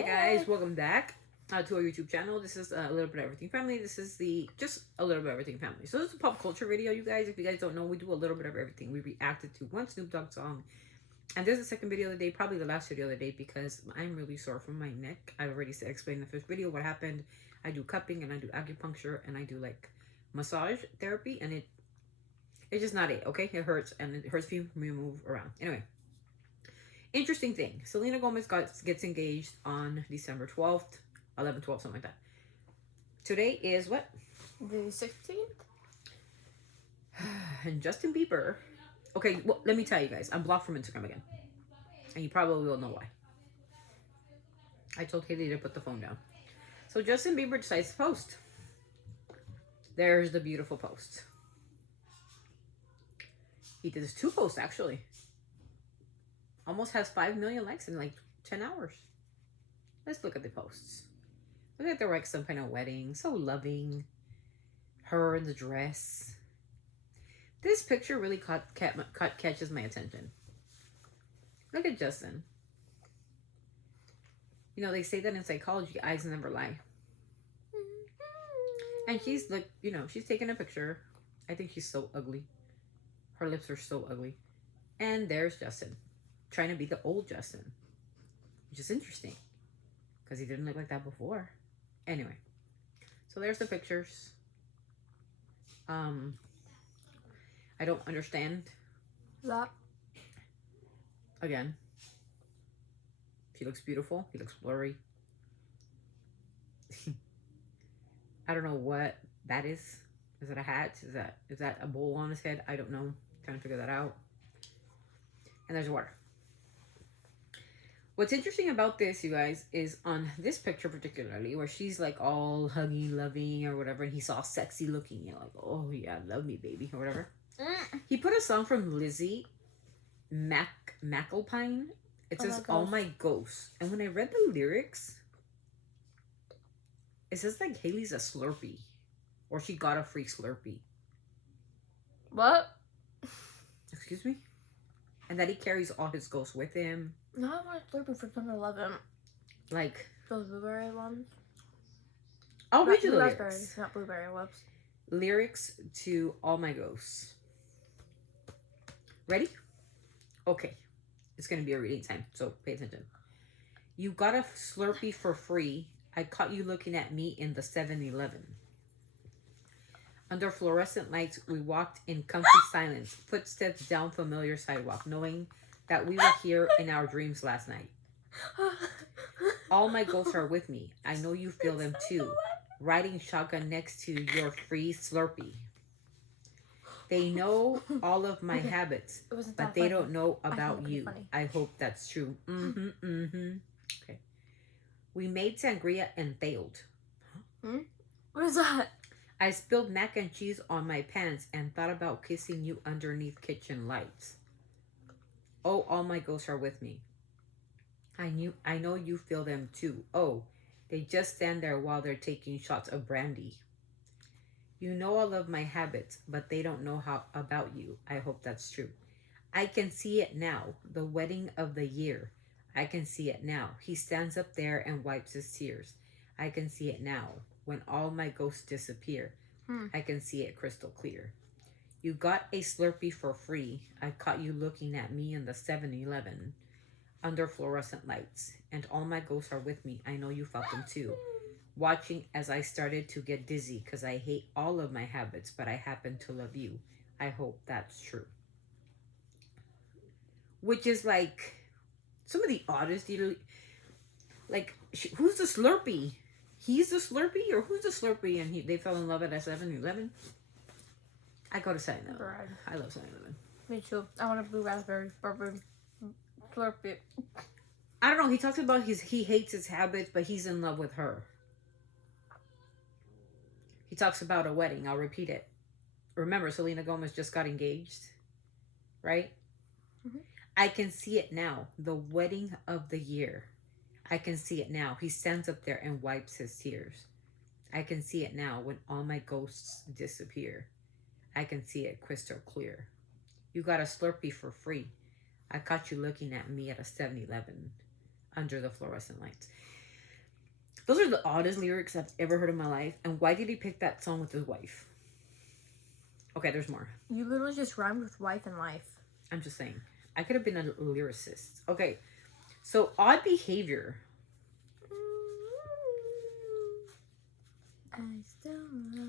Hey guys, welcome back to our YouTube channel. This is a little bit of everything family. This is just a little bit of everything family. So this is a pop culture video, you guys. If you guys don't know, we do a little bit of everything. We reacted to one Snoop Dogg song, and there's a second video of the day, probably the last video of the day, because I'm really sore from my neck. I've already explained in the first video what happened. I do cupping and I do acupuncture and I do like massage therapy, and it's just not it. Okay, it hurts and it hurts me when we move around. Anyway. Interesting thing. Selena Gomez gets engaged on December 12th, 11, 12, something like that. Today is what? The 16th? And Justin Bieber. Okay, well, let me tell you guys. I'm blocked from Instagram again. And you probably will know why. I told Haley to put the phone down. So Justin Bieber decides to post. There's the beautiful post. He did 2 posts, actually. Almost has 5 million likes in like 10 hours. Let's look at the posts. Look at the like some kind of wedding. So loving. Her in the dress. This picture really catches my attention. Look at Justin. You know, they say that in psychology, eyes never lie. And she's like, you know, she's taking a picture. I think she's so ugly. Her lips are so ugly. And there's Justin. Trying to be the old Justin, which is interesting because he didn't look like that before. Anyway, so there's the pictures. I don't understand that. Again, she looks beautiful. He looks blurry. I don't know what that is. Is it a hat? Is that a bowl on his head? I don't know. Trying to figure that out. And there's water. What's interesting about this, you guys, is on this picture particularly, where she's like all huggy, loving, or whatever, and he's all sexy looking, you know, like, oh yeah, love me, baby, or whatever. He put a song from Lizzie McAlpine. It says, "Oh my ghost," and when I read the lyrics, it says like Haley's a Slurpee, or she got a free Slurpee. What? Excuse me? And that he carries all his ghosts with him. No, I want Slurpee for 7-Eleven. Like those blueberry ones. I'll read you the raspberry, lyrics. not blueberry. Whoops. Lyrics to All My Ghosts. Ready? Okay. It's going to be a reading time, so pay attention. You got a Slurpee for free. I caught you looking at me in the 7-Eleven. Under fluorescent lights, we walked in comfy silence, footsteps down familiar sidewalk, knowing that we were here in our dreams last night. All my ghosts are with me. I know you feel them too. Riding shotgun next to your free Slurpee. They know all of my habits, but they don't know about you. I hope that's true. Okay. We made sangria and failed. What is that? I spilled mac and cheese on my pants and thought about kissing you underneath kitchen lights. Oh, all my ghosts are with me. I know you feel them too. Oh, they just stand there while they're taking shots of brandy. You know all of my habits, but they don't know how about you. I hope that's true. I can see it now, the wedding of the year. I can see it now. He stands up there and wipes his tears. I can see it now, when all my ghosts disappear. I can see it crystal clear. You got a Slurpee for free. I caught you looking at me in the 7-Eleven under fluorescent lights, and all my ghosts are with me. I know you felt them too. Watching as I started to get dizzy because I hate all of my habits, but I happen to love you. I hope that's true. Which is like some of the oddest, like, who's the Slurpee? He's the Slurpee, or who's the Slurpee and they fell in love at a 7-Eleven? I go to 7-Eleven. I love 7-Eleven. Me too. I want a blue raspberry Slurpee. I don't know. He talks about he hates his habits, but he's in love with her. He talks about a wedding. I'll repeat it. Remember, Selena Gomez just got engaged, right? I can see it now. The wedding of the year. I can see it now. He stands up there and wipes his tears. I can see it now when all my ghosts disappear. I can see it crystal clear. You got a Slurpee for free. I caught you looking at me at a 7-Eleven under the fluorescent lights. Those are the oddest lyrics I've ever heard in my life. And why did he pick that song with his wife? Okay, there's more. You literally just rhymed with wife and life. I'm just saying. I could have been a lyricist. Okay, so odd behavior.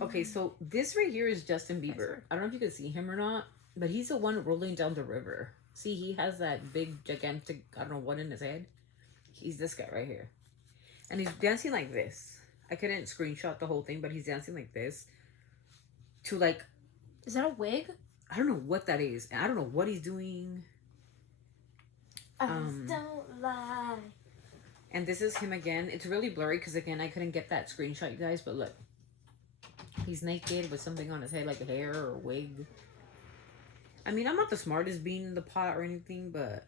Okay, so this right here is Justin Bieber. I don't know if you can see him or not, but he's the one rolling down the river. See, he has that big, gigantic, I don't know what in his head. He's this guy right here. And he's dancing like this. I couldn't screenshot the whole thing, but he's dancing like this. To like... Is that a wig? I don't know what that is. I don't know what he's doing. Don't lie. And this is him again. It's really blurry because, again, I couldn't get that screenshot, you guys. But look. He's naked with something on his head, like a hair or a wig. I mean, I'm not the smartest bean in the pot or anything, but...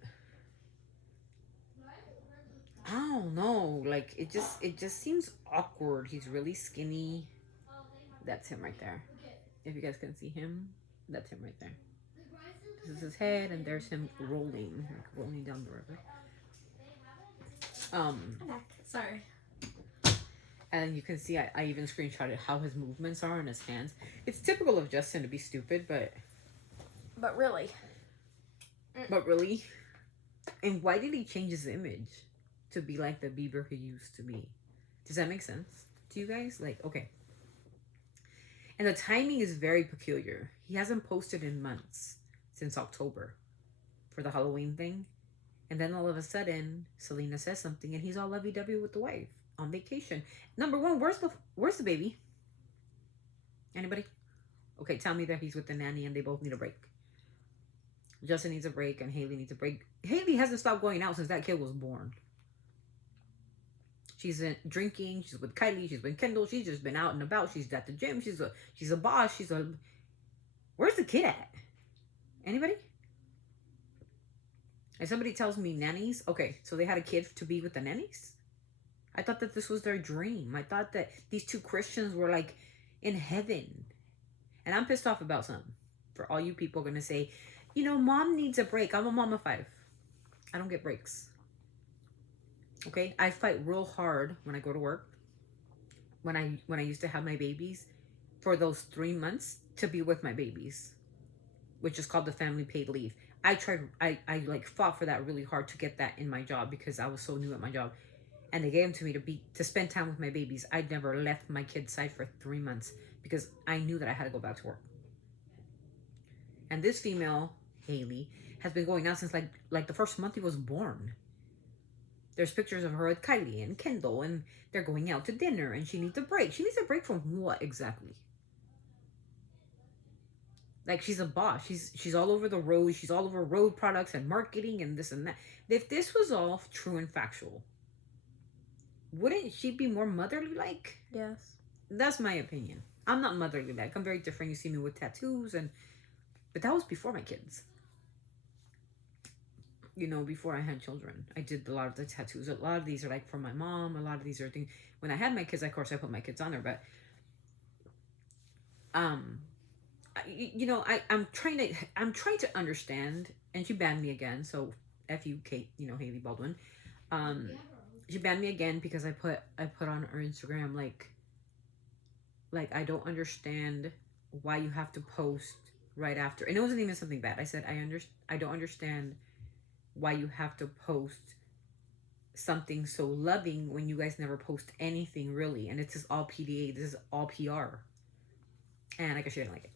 I don't know. Like, it just seems awkward. He's really skinny. That's him right there. If you guys can see him, that's him right there. This is his head, and there's him rolling down the river. Sorry. And you can see I even screenshotted how his movements are in his hands. It's typical of Justin to be stupid, but really. But really? And why did he change his image to be like the Bieber he used to be? Does that make sense to you guys? Like, okay. And the timing is very peculiar. He hasn't posted in months, since October, for the Halloween thing. And then all of a sudden, Selena says something, and he's all lovey-dovey with the wife on vacation. Number one, where's the baby? Anybody? Okay, tell me that he's with the nanny and they both need a break. Justin needs a break and Haley needs a break. Haley hasn't stopped going out since that kid was born. She's drinking. She's with Kylie. She's with Kendall. She's just been out and about. She's at the gym. She's a boss. Where's the kid at? Anybody? And somebody tells me nannies. Okay, so they had a kid to be with the nannies? I thought that this was their dream. I thought that these two Christians were like in heaven. And I'm pissed off about something. For all you people going to say, you know, mom needs a break. I'm a mom of 5. I don't get breaks. Okay? I fight real hard when I go to work. When I used to have my babies. For those 3 months to be with my babies. Which is called the family paid leave. I like fought for that really hard to get that in my job. Because I was so new at my job. And they gave them to me to spend time with my babies. I'd never left my kid's side for 3 months. Because I knew that I had to go back to work. And this female, Haley, has been going out since like the first month he was born. There's pictures of her with Kylie and Kendall, and they're going out to dinner, and she needs a break. She needs a break from what exactly? Like, she's a boss. She's all over the road. She's all over road products and marketing and this and that. If this was all true and factual, wouldn't she be more motherly-like? Yes. That's my opinion. I'm not motherly-like. I'm very different. You see me with tattoos, but that was before my kids. You know, before I had children. I did a lot of the tattoos. A lot of these are like for my mom. A lot of these are things. When I had my kids, of course, I put my kids on there. But, you know, I'm trying to understand. And she banned me again. So, F you, Kate, you know, Haley Baldwin. She banned me again because I put on her Instagram, like I don't understand why you have to post right after. And it wasn't even something bad. I said, I don't understand why you have to post something so loving when you guys never post anything really. And it's just all PDA. This is all PR. And I guess she didn't like it.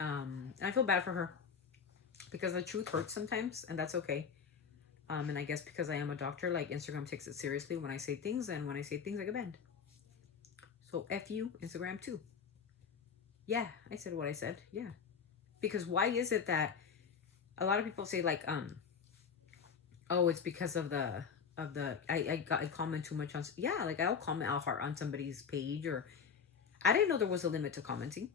And I feel bad for her because the truth hurts sometimes, and that's okay. And I guess because I am a doctor, like, Instagram takes it seriously when I say things, and when I say things, I get banned. So F you, Instagram too. Yeah, I said what I said. Yeah. Because why is it that a lot of people say, like, oh, it's because of I comment too much on, yeah, like, I'll comment, I'll heart on somebody's page, or I didn't know there was a limit to commenting.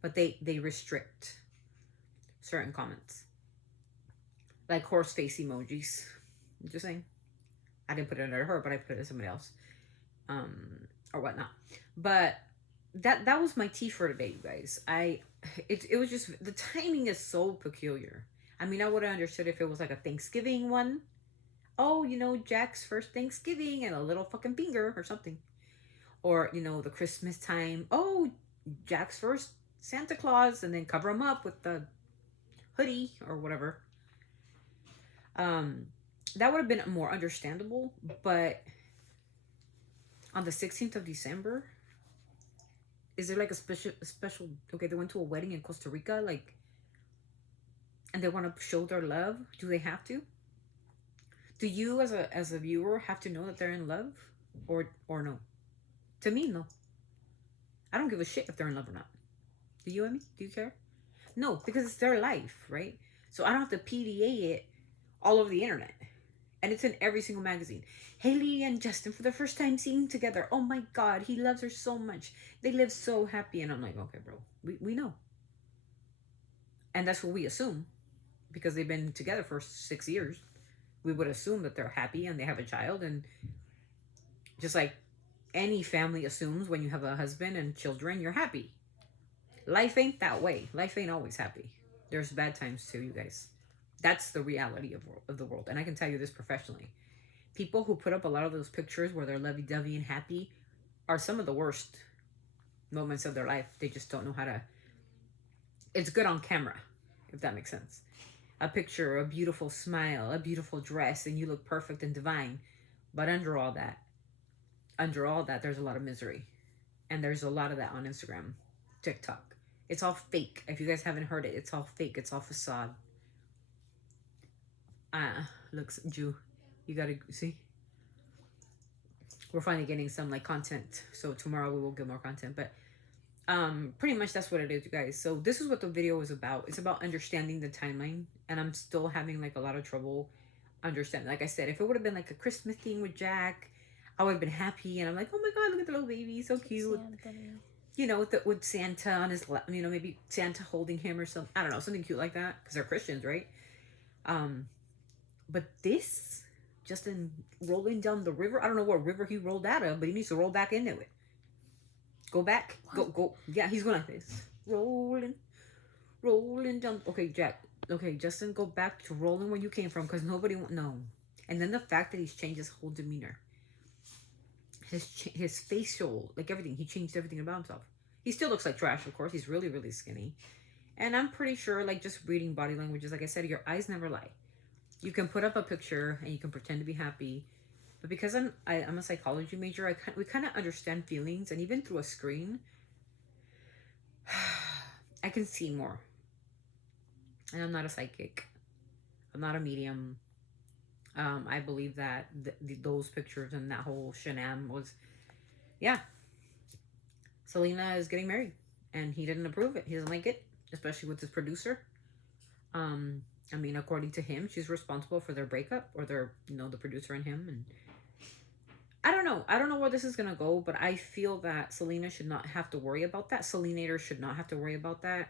But they restrict certain comments. Like horse face emojis. I'm just saying. I didn't put it under her, but I put it as somebody else. Or whatnot. But that was my tea for today, you guys. It was just, the timing is so peculiar. I mean, I would have understood if it was like a Thanksgiving one. oh, Jack's first Thanksgiving and a little fucking finger or something. Or, the Christmas time, oh, Jack's first Santa Claus, and then cover him up with the hoodie or whatever. Um, that would have been more understandable, but on the 16th of December, is there like a special, okay, they went to a wedding in Costa Rica, like, and they want to show their love? Do they have to? Do you as a viewer have to know that they're in love, or no? To me, no. I don't give a shit if they're in love or not. Do you, Emmy? Do you care? No, because it's their life, right? So I don't have to PDA it all over the internet. And it's in every single magazine. Haley and Justin for the first time seen together. Oh my God, he loves her so much. They live so happy. And I'm like, okay, bro, we know. And that's what we assume because they've been together for 6 years. We would assume that they're happy and they have a child. And just like any family assumes when you have a husband and children, you're happy. Life ain't that way. Life ain't always happy. There's bad times too, you guys. That's the reality of the world. And I can tell you this professionally. People who put up a lot of those pictures where they're lovey-dovey and happy are some of the worst moments of their life. They just don't know how to. It's good on camera, if that makes sense. A picture, a beautiful smile, a beautiful dress, and you look perfect and divine. But under all that, there's a lot of misery. And there's a lot of that on Instagram, TikTok. It's all fake. If you guys haven't heard it, it's all fake. It's all facade. Looks, Jew, you gotta see. We're finally getting some like content, so tomorrow we will get more content. But pretty much that's what it is, you guys. So this is what the video is about. It's about understanding the timeline, and I'm still having like a lot of trouble understanding. Like I said, if it would have been like a Christmas thing with Jack, I would have been happy, and I'm like, oh my God, look at the little baby, so cute. With Santa on his lap, maybe Santa holding him or something. I don't know, something cute like that, because they're Christians, right? But this, Justin rolling down the river, I don't know what river he rolled out of, but he needs to roll back into it. Go back. Go. Yeah, he's going like this. Rolling down. Okay, Jack. Okay, Justin, go back to rolling where you came from because nobody won't know. And then the fact that he's changed his whole demeanor. His facial, like everything. He changed everything about himself. He still looks like trash, of course. He's really, really skinny. And I'm pretty sure, like, just reading body languages, like I said, your eyes never lie. You can put up a picture and you can pretend to be happy, but because I'm a psychology major, we kind of understand feelings, and even through a screen, I can see more. And I'm not a psychic. I'm not a medium. I believe that those pictures and that whole shenam was, yeah. Selena is getting married, and he didn't approve it. He doesn't like it, especially with his producer. According to him, she's responsible for their breakup, or the producer and him. And I don't know. I don't know where this is going to go, but I feel that Selena should not have to worry about that. Selenator should not have to worry about that.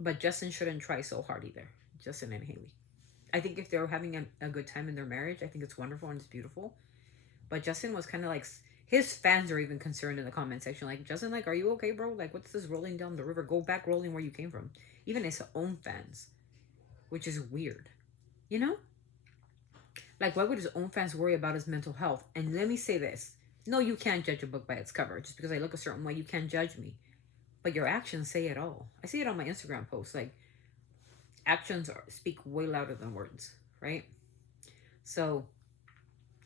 But Justin shouldn't try so hard either. Justin and Haley. I think if they're having a good time in their marriage, I think it's wonderful and it's beautiful. But Justin was kind of like, his fans are even concerned in the comment section. Like, Justin, like, are you okay, bro? Like, what's this rolling down the river? Go back rolling where you came from. Even his own fans, which is weird. Like, why would his own fans worry about his mental health? And let me say this. No, you can't judge a book by its cover. Just because I look a certain way, you can't judge me. But your actions say it all. I see it on my Instagram posts. Like, actions speak way louder than words, right? So,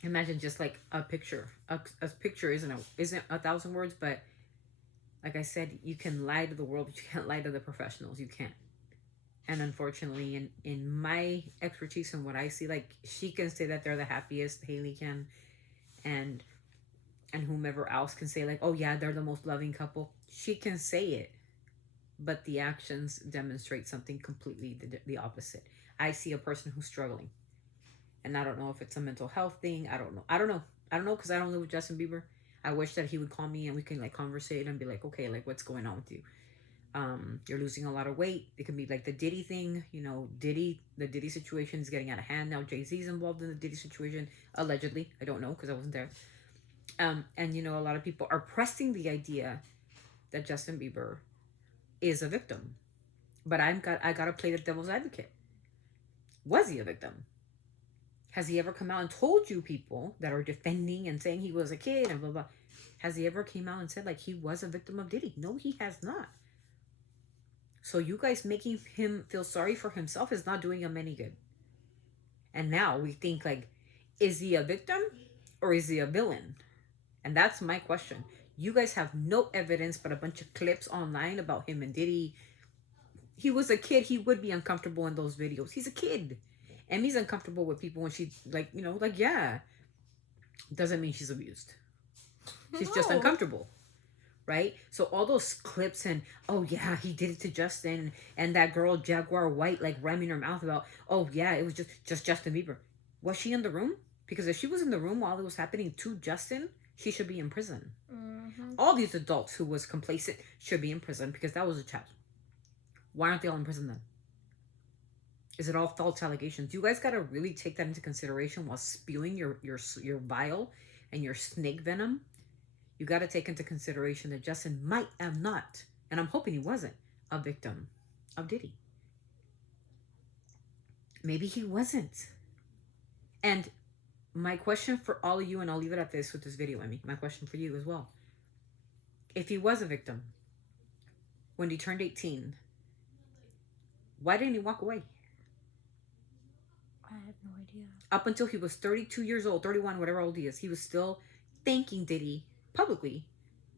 imagine just like a picture. A picture isn't 1,000 words, but like I said, you can lie to the world, but you can't lie to the professionals. You can't. And unfortunately, in my expertise and what I see, like, she can say that they're the happiest, Haley can, and whomever else can say, like, oh yeah, they're the most loving couple. She can say it, but the actions demonstrate something completely the opposite. I see a person who's struggling, and I don't know if it's a mental health thing. I don't know because I don't live with Justin Bieber. I wish that he would call me and we can like conversate and be like, okay, like, what's going on with you? You're losing a lot of weight. It can be like the Diddy thing, the Diddy situation is getting out of hand. Now Jay-Z's involved in the Diddy situation, allegedly. I don't know because I wasn't there. And a lot of people are pressing the idea that Justin Bieber is a victim. But I gotta play the devil's advocate. Was he a victim? Has he ever come out and told you people that are defending and saying he was a kid and blah blah? Has he ever came out and said like he was a victim of Diddy? No, he has not. So you guys making him feel sorry for himself is not doing him any good. And now we think like, is he a victim or is he a villain? And that's my question. You guys have no evidence but a bunch of clips online about him and Diddy. He was a kid. He would be uncomfortable in those videos. He's a kid. Emmy's uncomfortable with people when she's like, yeah. Doesn't mean she's abused. She's just uncomfortable. Right? So all those clips and, oh yeah, he did it to Justin, and that girl Jaguar White like ramming her mouth about, oh yeah, it was just Justin Bieber. Was she in the room? Because if she was in the room while it was happening to Justin, she should be in prison. Mm-hmm. All these adults who was complacent should be in prison because that was a child. Why aren't they all in prison then? Is it all false allegations? You guys got to really take that into consideration while spewing your bile and your snake venom. You got to take into consideration that Justin might have not, and I'm hoping he wasn't, a victim of Diddy. Maybe he wasn't. And my question for all of you, and I'll leave it at this with this video, Emmy, my question for you as well. If he was a victim, when he turned 18, why didn't he walk away? I have no idea. Up until he was 32 years old, 31, whatever old he is, he was still thanking Diddy publicly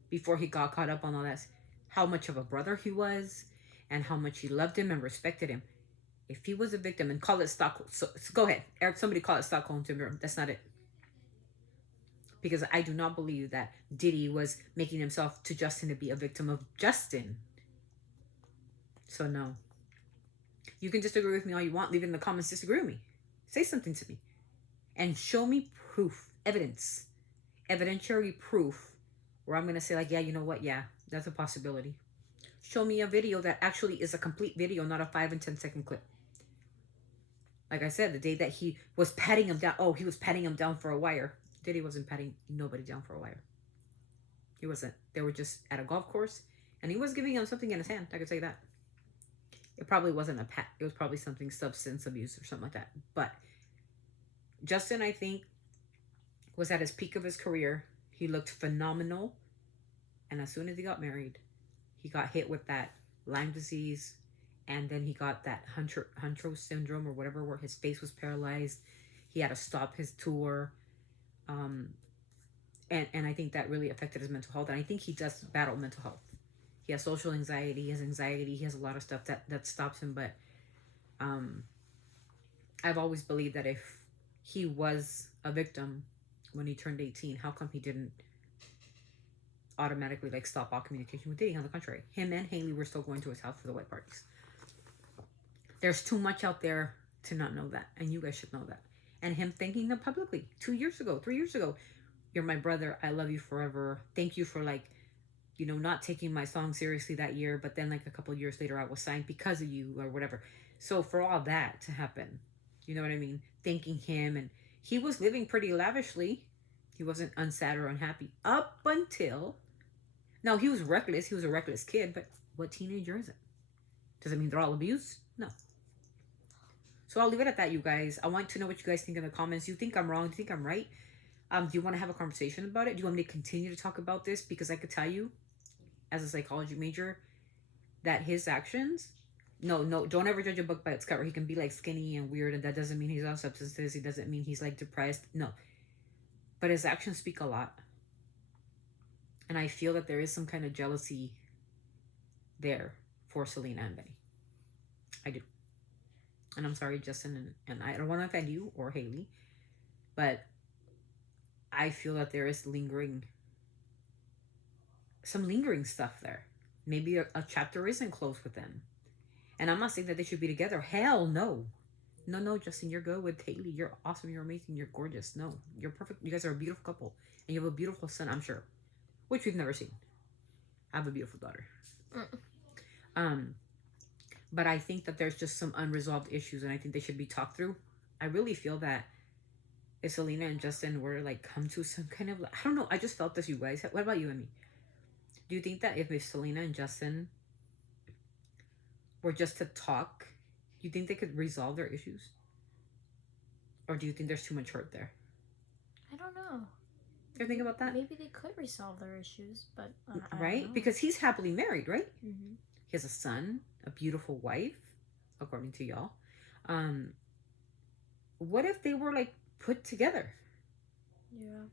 before he got caught up on all that, how much of a brother he was and how much he loved him and respected him. If he was a victim, and call it Stockholm, so go ahead, Eric, somebody call it Stockholm syndrome. That's not it. Because I do not believe that Diddy was making himself to Justin to be a victim of Justin. So no. You can disagree with me all you want. Leave it in the comments. Disagree with me. Say something to me. And show me proof, evidence, evidentiary proof where I'm going to say like, yeah, you know what? Yeah, that's a possibility. Show me a video that actually is a complete video, not a 5 and 10 second clip. Like I said, the day that he was patting him down. Oh, he was patting him down for a wire. Diddy wasn't patting nobody down for a wire. He wasn't. They were just at a golf course and he was giving him something in his hand. I could say that. It probably wasn't a pat. It was probably something substance abuse or something like that. But Justin, I think, was at his peak of his career. He looked phenomenal. And as soon as he got married, he got hit with that Lyme disease. And then he got that Hunter syndrome or whatever, where his face was paralyzed. He had to stop his tour. And I think that really affected his mental health. And I think he does battle mental health. He has social anxiety, he has anxiety, he has a lot of stuff that stops him. But I've always believed that if he was a victim when he turned 18, how come he didn't automatically like stop all communication with Diddy? On the contrary, him and Haley were still going to his house for the white parties. There's too much out there to not know that, and you guys should know that. And him thanking them publicly 2 years ago, 3 years ago, you're my brother, I love you forever, thank you for like, you know, not taking my song seriously that year, but then like a couple of years later I was signed because of you or whatever. So for all that to happen, you know what I mean, thanking him, and he was living pretty lavishly. He wasn't unsad or unhappy up until, no, he was reckless. He was a reckless kid, but what teenager is it? Does it mean they're all abused? No. So I'll leave it at that, you guys. I want to know what you guys think in the comments. Do you think I'm wrong? Do you think I'm right? Do you want to have a conversation about it? Do you want me to continue to talk about this? Because I could tell you, as a psychology major, that his actions, no, don't ever judge a book by its cover. He can be like skinny and weird, and that doesn't mean he's on substances. It doesn't mean he's like depressed. No. But his actions speak a lot. And I feel that there is some kind of jealousy there for Selena and Benny. I do. And I'm sorry, Justin, and I don't want to offend you or Haley, but I feel that there is some lingering stuff there. Maybe a chapter isn't closed with them. And I'm not saying that they should be together. Hell no. No, Justin, you're good with Haley. You're awesome. You're amazing. You're gorgeous. No, you're perfect. You guys are a beautiful couple. And you have a beautiful son, I'm sure. Which we've never seen. I have a beautiful daughter. But I think that there's just some unresolved issues, and I think they should be talked through. I really feel that if Selena and Justin were like come to some kind of, I don't know, I just felt this, you guys. What about you and me? Do you think that if Selena and Justin were just to talk, do you think they could resolve their issues? Or do you think there's too much hurt there? I don't know. You ever think about that? Maybe they could resolve their issues, but I right? don't know. Because he's happily married, right? Mm-hmm. He has a son, a beautiful wife, according to y'all. What if they were like put together? Yeah.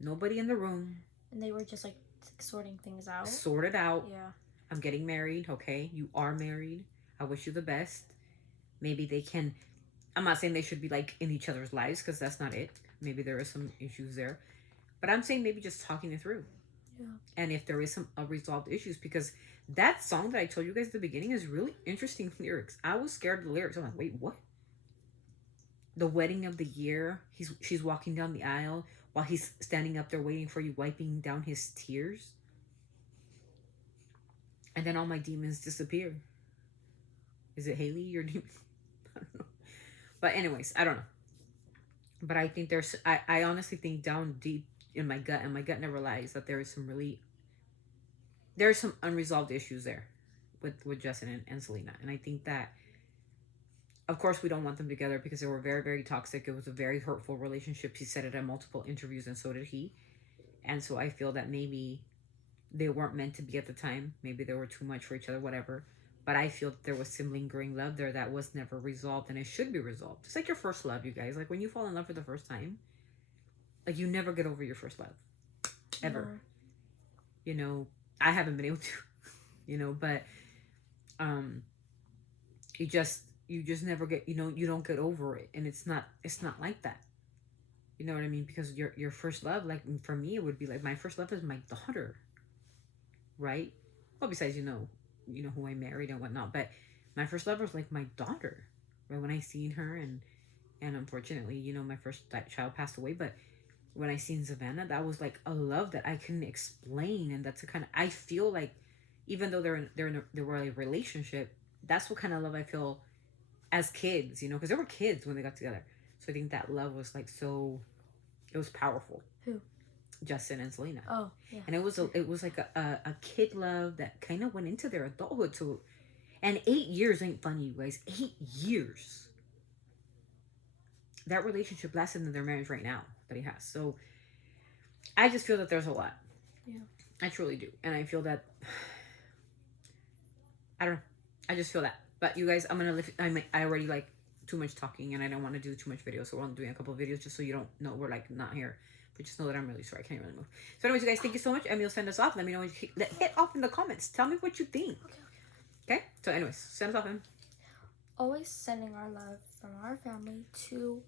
Nobody in the room. And they were just like sorting things out. Sorted out. Yeah. I'm getting married. Okay, you are married. I wish you the best. Maybe they can. I'm not saying they should be like in each other's lives because that's not it. Maybe there are some issues there, but I'm saying maybe just talking it through. Yeah. And if there is some unresolved issues, because that song that I told you guys at the beginning is really interesting lyrics. I was scared of the lyrics. I'm like, wait, what? The wedding of the year. She's walking down the aisle while he's standing up there waiting for you, wiping down his tears. And then all my demons disappear. Is it Haley, your demon? I don't know. But anyways, I don't know. But I think I honestly think down deep in my gut, and my gut never lies, that there is some unresolved issues there with Justin and Selena. And I think that, of course, we don't want them together because they were very, very toxic. It was a very hurtful relationship. He said it in multiple interviews, and so did he. And so I feel that maybe they weren't meant to be at the time. Maybe they were too much for each other, whatever. But I feel there was some lingering love there that was never resolved, and it should be resolved. It's like your first love, you guys. Like when you fall in love for the first time, like you never get over your first love, ever. Yeah. You know, I haven't been able to, but you just never get, you don't get over it, and it's not like that. You know what I mean? Because your first love, like for me, it would be like my first love is my daughter, right? Well, besides who I married and whatnot, but my first love was like my daughter, right? When I seen her, and unfortunately, my first child passed away, but when I seen Savannah, that was like a love that I couldn't explain, and that's a kind of, I feel like, even though they were a relationship, that's what kind of love I feel as kids, because they were kids when they got together. So I think that love was like it was powerful. Who? Justin and Selena. Oh, yeah. And it was like a kid love that kind of went into their adulthood too. And 8 years ain't funny, you guys. 8 years. That relationship lasted in their marriage right now that he has. So I just feel that there's a lot. Yeah. I truly do. And I feel that, I don't know. I just feel that. But you guys, I already like too much talking, and I don't want to do too much video. So we're only doing a couple of videos just so you don't know we're like not here. But just know that I'm really sorry. I can't really move. So anyways, you guys, thank you so much. Emil, send us off. Let me know. Hit off in the comments. Tell me what you think. Okay? So anyways, send us off, Em. Always sending our love from our family to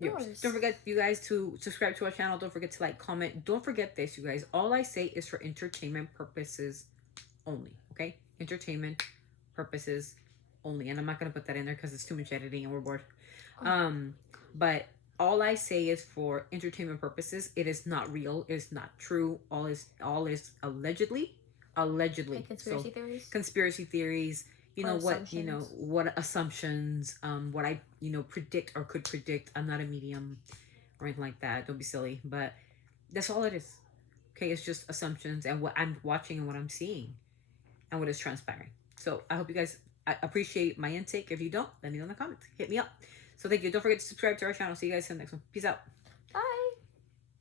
yours. Don't forget, you guys, to subscribe to our channel. Don't forget to like, comment. Don't forget this, you guys. All I say is for entertainment purposes only. Okay? Entertainment purposes only. And I'm not going to put that in there because it's too much editing and we're bored. But all I say is for entertainment purposes. It is not real. It is not true. All is allegedly. Like conspiracy theories. Conspiracy theories. Assumptions. What assumptions. What I predict or could predict. I'm not a medium or anything like that. Don't be silly. But that's all it is. Okay, it's just assumptions and what I'm watching and what I'm seeing, and what is transpiring. So I hope you guys appreciate my intake. If you don't, let me know in the comments. Hit me up. So thank you. Don't forget to subscribe to our channel. See you guys in the next one. Peace out.